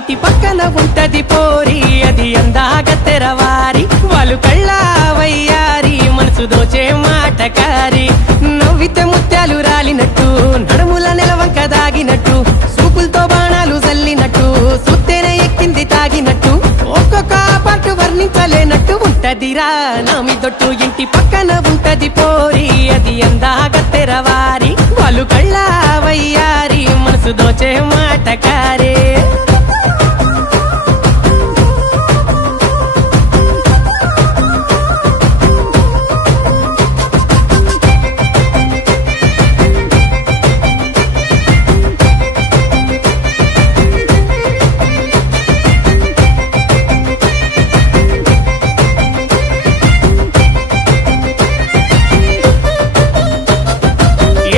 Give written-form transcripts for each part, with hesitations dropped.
ఇంటి పక్కన ఉంటది పోరి అది అందాగ తెరవారి వాళ్ళు కళ్ళ వయ్యారి మనసు దోచే మాటకారి నవ్వితే ముత్యాలు రాలినట్టు నడుముల నెలవంక దాగినట్టు సూపులతో బాణాలు జల్లినట్టు సుత్తేనే ఎక్కింది తాగినట్టు ఒక్కొక్క పాటు వర్ణించలేనట్టు ఉంటదిరా నామి దొట్టు ఇంటి పక్కన ఉంటది పోరి అది అందాగ తెరవారి వాళ్ళు కళ్ళ వయ్యారి మనసు దోచే మాటకారే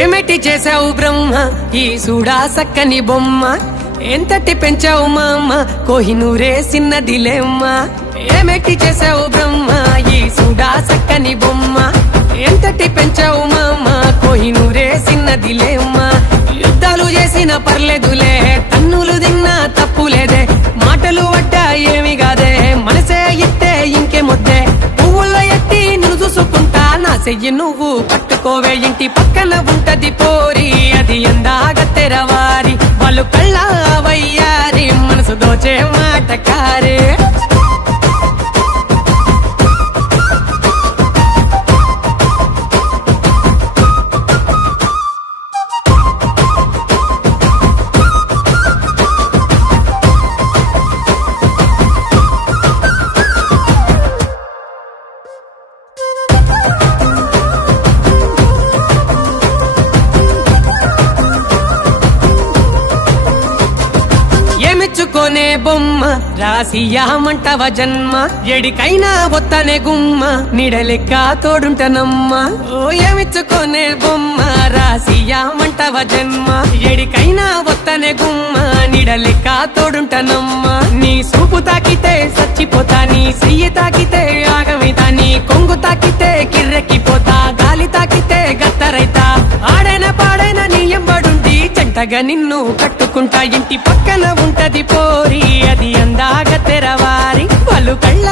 ఏమిటి చేశావు బ్రహ్మ ఈ సూడా సక్కని బొమ్మ ఎంతటి పెంచావు మామ కోహినూరే సిన్నదిలేమ్మ ఏమిటి చేశావు బ్రహ్మ ఈ సూడా సక్కని బొమ్మ ఎంతటి పెంచావు మామ కోహినూరే సిన్నదిలేమ్మ యుద్ధాలు చేసిన పర్లేదులే తన్నులు తిన్నా తప్పులేదే మాటలు వడ్డా ఏమి కాదే మనసే ఇట్టే ఇంకే ముద్దే పువ్వుల్లో ఎత్తి నువ్వు చూసుకుంటా నా చెయ్యి నువ్వు పట్టుకోవే ఇంటి పక్కన ఉంటది పోరి అది ఎందాగ తెరవారి వాళ్ళు కళ్ళ వయ్యారి మనసు దోచే మాటకారే మెచ్చుకోనే బొమ్మ రాసియామంటవ జన్మ ఎడికైనా ఒత్తనే గుమ్మ నిడలెక్క తోడుంటనమ్మ ఓ ఏమిచ్చుకోనే బొమ్మ రాసియామంటవ జన్మ ఎడికైనా ఒత్తనే గుమ్మ నిడలెక్క తోడుంటనమ్మ నీ సూపు తాకితే చచ్చిపోతా నీ చెయ్యి తాకితే ఆగమితా నీ కొంగు తాకితే కిర్రెక్కిపోతా గాలి తాకితే గత్తరైతా ఆడైన పాడైన నీ ఎంబడుండి జంటగా నిన్ను కట్టుకుంటా ఇంటి పక్కన ఉంటది పోరి అది అందాగ తెరవారి వాళ్ళు కళ్ళ